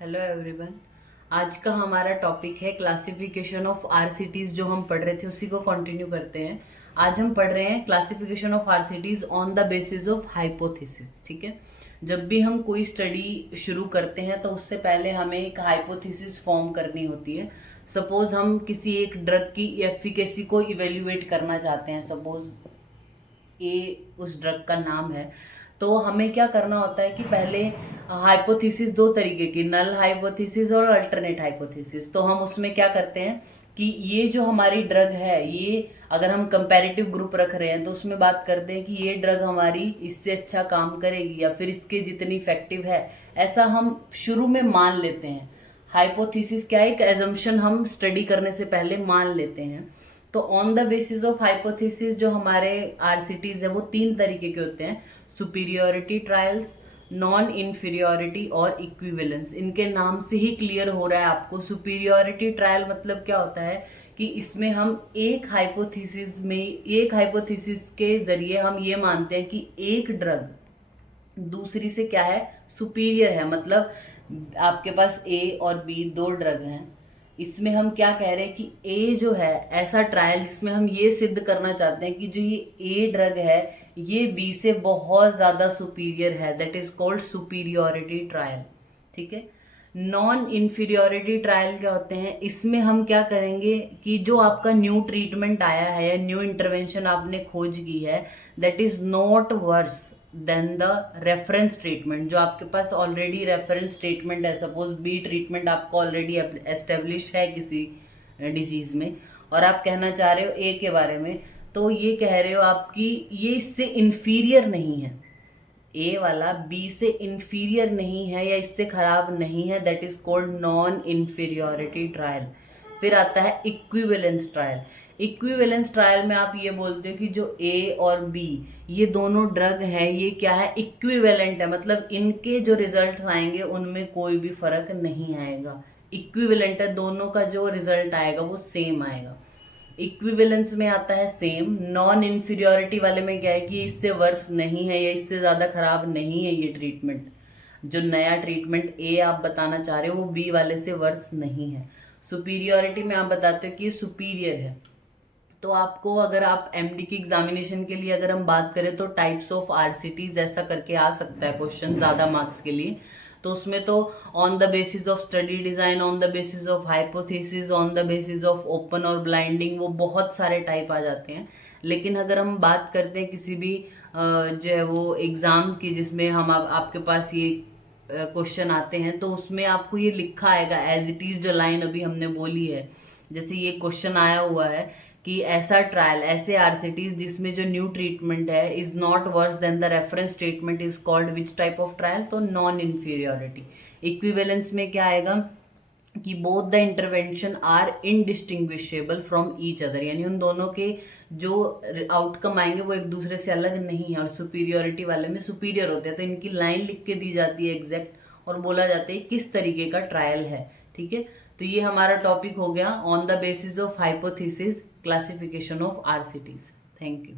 Hello everyone. आज का हमारा टॉपिक है क्लासिफिकेशन ऑफ आरसीटीज। जो हम पढ़ रहे थे उसी को कंटिन्यू करते हैं। आज हम पढ़ रहे हैं classification of RCTs on the basis of hypothesis. ठीक है, जब भी हम कोई स्टडी शुरू करते हैं तो उससे पहले हमें एक हाइपोथेसिस फॉर्म करनी होती है। सपोज हम किसी एक ड्रग की एफिकेसी को इवेल्युएट करना चाहते हैं, सपोज ए उस ड्रग का नाम है, तो हमें क्या करना होता है कि पहले हाइपोथेसिस दो तरीके की, नल हाइपोथेसिस और अल्टरनेट हाइपोथेसिस। तो हम उसमें क्या करते हैं कि ये जो हमारी ड्रग है, ये अगर हम कंपैरेटिव ग्रुप रख रहे हैं तो उसमें बात करते हैं कि ये ड्रग हमारी इससे अच्छा काम करेगी या फिर इसके जितनी इफेक्टिव है, ऐसा हम शुरू में मान लेते हैं। हाइपोथेसिस क्या है? एक एजम्पशन हम स्टडी करने से पहले मान लेते हैं। तो on the basis of hypothesis जो हमारे आरसीटीज है वो तीन तरीके के होते हैं: सुपीरियोरिटी ट्रायल्स, नॉन इन्फीरियोरिटी और इक्विवेलेंस। इनके नाम से ही क्लियर हो रहा है आपको। सुपीरियोरिटी ट्रायल मतलब क्या होता है कि इसमें हम एक हाइपोथेसिस के जरिए हम ये मानते हैं कि एक ड्रग दूसरी से क्या है, सुपीरियर है। मतलब आपके पास ए और बी दो ड्रग हैं, इसमें हम क्या कह रहे हैं कि ए जो है, ऐसा ट्रायल जिसमें हम ये सिद्ध करना चाहते हैं कि जो ये ए ड्रग है ये बी से बहुत ज्यादा सुपीरियर है, that is called superiority trial. ठीक है। नॉन इन्फीरियोरिटी ट्रायल क्या होते हैं? इसमें हम क्या करेंगे कि जो आपका न्यू ट्रीटमेंट आया है या न्यू इंटरवेंशन आपने खोज की है, that is not worse than the reference treatment. जो आपके पास ऑलरेडी रेफरेंस ट्रीटमेंट है, सपोज बी ट्रीटमेंट आपको ऑलरेडी एस्टेब्लिश है किसी डिजीज में, और आप कहना चाह रहे हो ए के बारे में, तो ये कह रहे हो आपकी ये इससे इंफीरियर नहीं है, ए वाला बी से इंफीरियर नहीं है या इससे खराब नहीं है, that is called non inferiority trial. फिर आता है इक्विवेलेंस ट्रायल। इक्विवेलेंस ट्रायल में आप ये बोलते हो कि जो ए और बी ये दोनों ड्रग है, ये क्या है, इक्विवेलेंट है, मतलब इनके जो रिजल्ट आएंगे उनमें कोई भी फर्क नहीं आएगा। इक्विवेलेंट है, दोनों का जो रिजल्ट आएगा वो सेम आएगा। इक्विवेलेंस में आता है सेम। नॉन इन्फीरियोरिटी वाले में क्या है कि इससे वर्स नहीं है या इससे ज़्यादा खराब नहीं है ये ट्रीटमेंट। जो नया ट्रीटमेंट ए आप बताना चाह रहे हो वो बी वाले से वर्स नहीं है। सुपीरियोरिटी में आप बताते हो कि ये सुपीरियर है। तो आपको, अगर आप एमडी की एग्जामिनेशन के लिए अगर हम बात करें तो टाइप्स ऑफ आरसीटीज ऐसा करके आ सकता है क्वेश्चन ज़्यादा मार्क्स के लिए। तो उसमें तो on the basis of study design, on the basis of hypothesis, on the basis of open और ब्लाइंडिंग, वो बहुत सारे टाइप आ जाते हैं। लेकिन अगर हम बात करते हैं किसी भी जो है वो एग्जाम की जिसमें हम आपके पास ये क्वेश्चन आते हैं, तो उसमें आपको ये लिखा आएगा एज इट इज, जो लाइन अभी हमने बोली है। जैसे ये क्वेश्चन आया हुआ है कि ऐसा ट्रायल, ऐसे आरसीटीज जिसमें जो न्यू ट्रीटमेंट है is not worse than the reference treatment is called which type of trial, तो नॉन इन्फीरियोरिटी। इक्विवेलेंस में क्या आएगा कि both the intervention are indistinguishable from each other, यानी उन दोनों के जो आउटकम आएंगे वो एक दूसरे से अलग नहीं है। और सुपीरियोरिटी वाले में सुपीरियर होते हैं, तो इनकी लाइन लिख के दी जाती है एग्जैक्ट, और बोला जाता है किस तरीके का ट्रायल है। ठीक है, तो ये हमारा टॉपिक हो गया on the basis of hypothesis, classification of RCTs. Thank you.